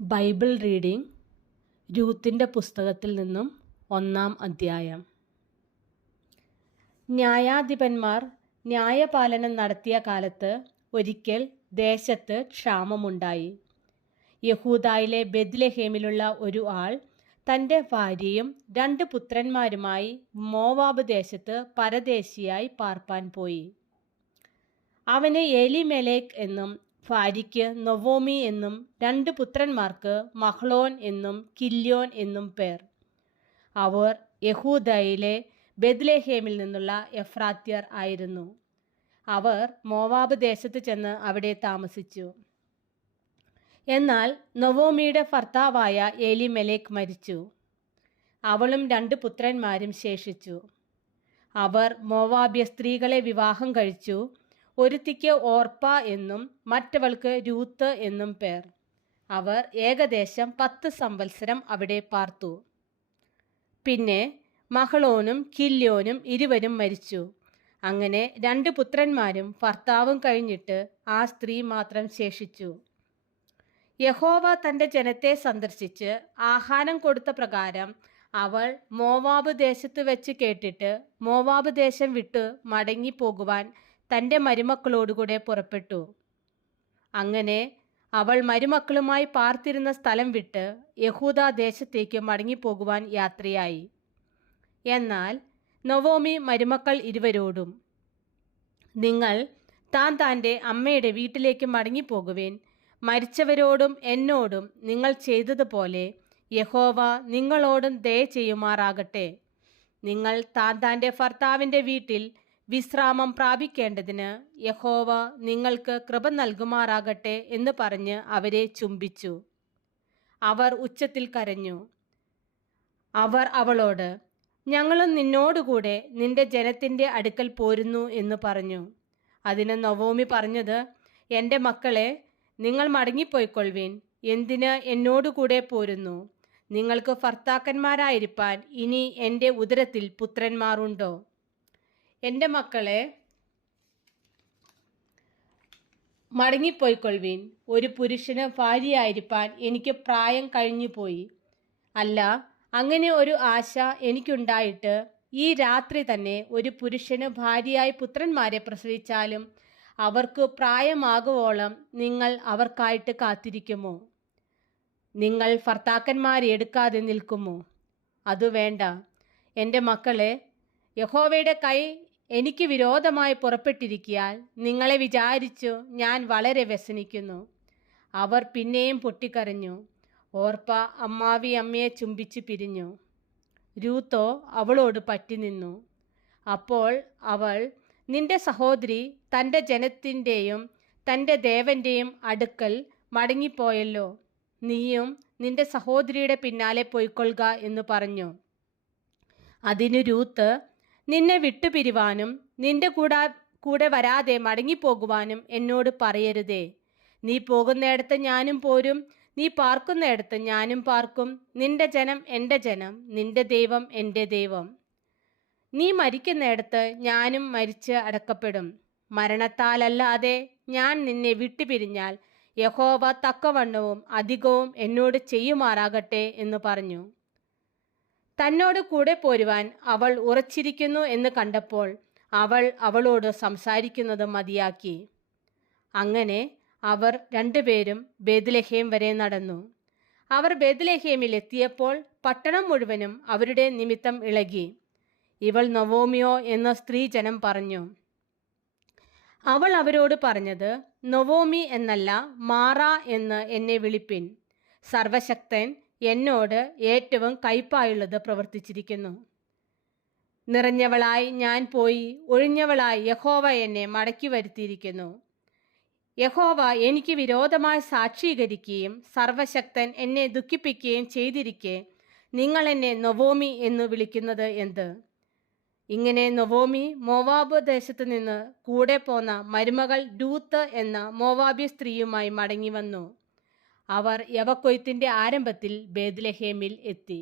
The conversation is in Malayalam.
ബൈബിൾ റീഡിംഗ് രൂത്തിൻ്റെ പുസ്തകത്തിൽ നിന്നും 1-ാം അധ്യായം. ന്യായാധിപന്മാർ ന്യായപാലനം നടത്തിയ കാലത്ത് ഒരിക്കൽ ദേശത്ത് ക്ഷാമമുണ്ടായി. യഹൂദായിലെ ബെത്ലഹേമിലുള്ള ഒരു ആൾ തൻ്റെ ഭാര്യയും 2 പുത്രന്മാരുമായി മോവാബ് ദേശത്ത് പരദേശിയായി പാർപ്പാൻ പോയി. അവന് എലിമെലേക്ക് എന്നും ഭാര്യയ്ക്ക് നൊവോമി എന്നും 2 പുത്രന്മാർക്ക് മഹ്ലോൻ എന്നും കില്യോൻ എന്നും പേർ. അവർ യഹൂദയിലെ ബെത്ലഹേമിൽ നിന്നുള്ള എഫ്രാത്യർ ആയിരുന്നു. അവർ മോവാബ് ദേശത്ത് ചെന്ന് അവിടെ താമസിച്ചു. എന്നാൽ നൊവോമിയുടെ ഭർത്താവായ എലിമെലേക്ക് മരിച്ചു. അവളും 2 പുത്രന്മാരും ശേഷിച്ചു. അവർ മോവാബ്യ സ്ത്രീകളെ വിവാഹം കഴിച്ചു. ഒരുത്തിക്ക് ഓർപ്പ എന്നും മറ്റവൾക്ക് രൂത്ത് എന്നും പേർ. അവർ ഏകദേശം 10 സംവത്സരം അവിടെ പാർത്തു. പിന്നെ മഹ്ലോനും കില്യോനും ഇരുവരും മരിച്ചു. അങ്ങനെ 2 പുത്രന്മാരും ഭർത്താവും കഴിഞ്ഞിട്ട് ആ സ്ത്രീ മാത്രം ശേഷിച്ചു. യഹോവ തൻ്റെ ജനത്തെ സന്ദർശിച്ച് ആഹാരം കൊടുത്ത പ്രകാരം അവൾ മോവാബ് ദേശത്ത് വെച്ച് കേട്ടിട്ട് മോവാബ് ദേശം വിട്ടു മടങ്ങിപ്പോകുവാൻ തൻ്റെ മരുമക്കളോടുകൂടെ പുറപ്പെട്ടു. അങ്ങനെ അവൾ മരുമക്കളുമായി പാർത്തിരുന്ന സ്ഥലം വിട്ട് യഹൂദ ദേശത്തേക്ക് മടങ്ങിപ്പോകുവാൻ യാത്രയായി. എന്നാൽ നൊവോമി മരുമക്കൾ ഇരുവരോടും, നിങ്ങൾ താൻ്റെ അമ്മയുടെ വീട്ടിലേക്ക് മടങ്ങിപ്പോകുവേൻ. മരിച്ചവരോടും എന്നോടും നിങ്ങൾ ചെയ്തതുപോലെ യഹോവ നിങ്ങളോടും ദയ ചെയ്യുമാറാകട്ടെ. നിങ്ങൾ താൻ്റെ ഭർത്താവിൻ്റെ വീട്ടിൽ വിശ്രാമം പ്രാപിക്കേണ്ടതിന് യഹോവ നിങ്ങൾക്ക് കൃപ നൽകുമാറാകട്ടെ എന്ന് പറഞ്ഞ് അവരെ ചുംബിച്ചു. അവർ ഉച്ചത്തിൽ കരഞ്ഞു. അവർ അവളോട്, ഞങ്ങളും നിന്നോടുകൂടെ നിന്റെ ജനത്തിൻ്റെ അടുക്കൽ പോരുന്നു എന്ന് പറഞ്ഞു. അതിന് നൊവോമി പറഞ്ഞത്, എൻ്റെ മക്കളെ, നിങ്ങൾ മടങ്ങിപ്പോയിക്കൊള്ളുവിൻ. എന്തിന് എന്നോടുകൂടെ പോരുന്നു? നിങ്ങൾക്ക് ഭർത്താക്കന്മാരായിരിക്കാൻ ഇനി എൻ്റെ ഉദരത്തിൽ പുത്രന്മാരുണ്ടോ? എൻ്റെ മക്കളെ, മടങ്ങിപ്പോയിക്കൊള്ളുവിൻ. ഒരു പുരുഷന് ഭാര്യയായിരിക്കാൻ എനിക്ക് പ്രായം കഴിഞ്ഞു പോയി. അല്ല, അങ്ങനെ ഒരു ആശ എനിക്കുണ്ടായിട്ട് ഈ രാത്രി തന്നെ ഒരു പുരുഷന് ഭാര്യയായി പുത്രന്മാരെ പ്രസവിച്ചാലും അവർക്ക് പ്രായമാകുവോളം നിങ്ങൾ അവർക്കായിട്ട് കാത്തിരിക്കുമോ? നിങ്ങൾ ഭർത്താക്കന്മാരെ എടുക്കാതെ നിൽക്കുമോ? അതു വേണ്ട. എൻ്റെ മക്കളെ, യഹോവയുടെ കൈ എനിക്ക് വിരോധമായി പുറപ്പെട്ടിരിക്കിയാൽ നിങ്ങളെ വിചാരിച്ചു ഞാൻ വളരെ വ്യസനിക്കുന്നു. അവർ പിന്നെയും പൊട്ടിക്കരഞ്ഞു. ഓർപ്പ അമ്മാവി അമ്മയെ ചുംബിച്ച് പിരിഞ്ഞു. രൂത്തോ അവളോട് പറ്റി നിന്നു. അപ്പോൾ അവൾ, നിന്റെ സഹോദരി തൻ്റെ ജനത്തിൻ്റെയും തൻ്റെ ദേവൻ്റെയും അടുക്കൽ മടങ്ങിപ്പോയല്ലോ. നീയും നിന്റെ സഹോദരിയുടെ പിന്നാലെ പോയിക്കൊള്ളുക എന്ന് പറഞ്ഞു. അതിന് രൂത്ത്, നിന്നെ വിട്ടുപിരിവാനും നിന്റെ കൂടെ വരാതെ മടങ്ങിപ്പോകുവാനും എന്നോട് പറയരുതേ. നീ പോകുന്നിടത്ത് ഞാനും പോരും, നീ പാർക്കുന്നിടത്ത് ഞാനും പാർക്കും. നിന്റെ ജനം എൻ്റെ ജനം, നിന്റെ ദൈവം എൻ്റെ ദൈവം. നീ മരിക്കുന്നിടത്ത് ഞാനും മരിച്ച് അടക്കപ്പെടും. മരണത്താലല്ലാതെ ഞാൻ നിന്നെ വിട്ടുപിരിഞ്ഞാൽ യഹോവ തക്കവണ്ണവും അധികവും എന്നോട് ചെയ്യുമാറാകട്ടെ എന്ന് പറഞ്ഞു. തന്നോട് കൂടെ പോരുവാൻ അവൾ ഉറച്ചിരിക്കുന്നു എന്ന് കണ്ടപ്പോൾ അവൾ അവളോട് സംസാരിക്കുന്നത് മതിയാക്കി. അങ്ങനെ അവർ 2 പേരും ബേത്ലഹേം വരെ നടന്നു. അവർ ബേത്ലഹേമിൽ എത്തിയപ്പോൾ പട്ടണം മുഴുവനും അവരുടെ നിമിത്തം ഇളകി. ഇവൾ നൊവോമിയോ എന്ന സ്ത്രീജനം പറഞ്ഞു. അവൾ അവരോട് പറഞ്ഞത്, നൊവോമി എന്നല്ല, മാറ എന്ന് എന്നെ വിളിപ്പിൻ. സർവശക്തൻ എന്നോട് ഏറ്റവും കയ്പായുള്ളത് പ്രവർത്തിച്ചിരിക്കുന്നു. നിറഞ്ഞവളായി ഞാൻ പോയി ഒഴിഞ്ഞവളായി യഹോവ എന്നെ മടക്കി വരുത്തിയിരിക്കുന്നു. യഹോവ എനിക്ക് വിരോധമായി സാക്ഷീകരിക്കുകയും സർവശക്തൻ എന്നെ ദുഃഖിപ്പിക്കുകയും ചെയ്തിരിക്കെ നിങ്ങൾ എന്നെ നൊവോമി എന്ന് വിളിക്കുന്നത് എന്ത്? ഇങ്ങനെ നൊവോമി മോവാബ് ദേശത്ത് നിന്ന് കൂടെ പോന്ന മരുമകൾ രൂത്ത് എന്ന മോവാബ്യ സ്ത്രീയുമായി മടങ്ങി വന്നു. അവർ യവക്കൊയ്ത്തിൻ്റെ ആരംഭത്തിൽ ബേത്ലഹേമിൽ എത്തി.